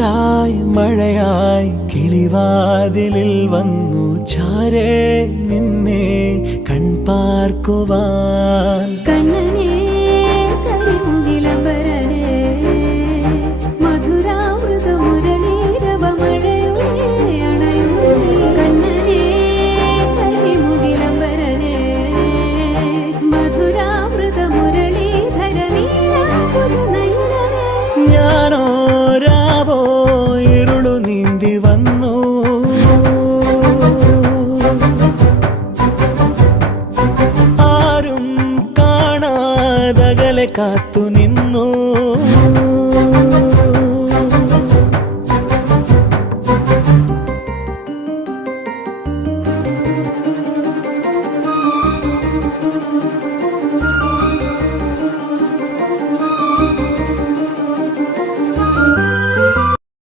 കാറ്റായി മഴയായി കിളിവാതിലിൽ വന്നു ചാരേ നിന്നെ കൺപാർക്കുവാൻ. കണ്ണനേ കരിമുകിലംബരനേ മധുരാമൃത മുരളീരവ മഴയുടെ അണയുന്നേ. കണ്ണനേ കരിമുകിലംബരനേ മധുരാമൃത മുരളീധര നീലാംബുജനയനനേ. ഞാനോ രാവോ ഇരുളു നീന്തി വന്നു, ആരും കാണാതകലെ കാത്തു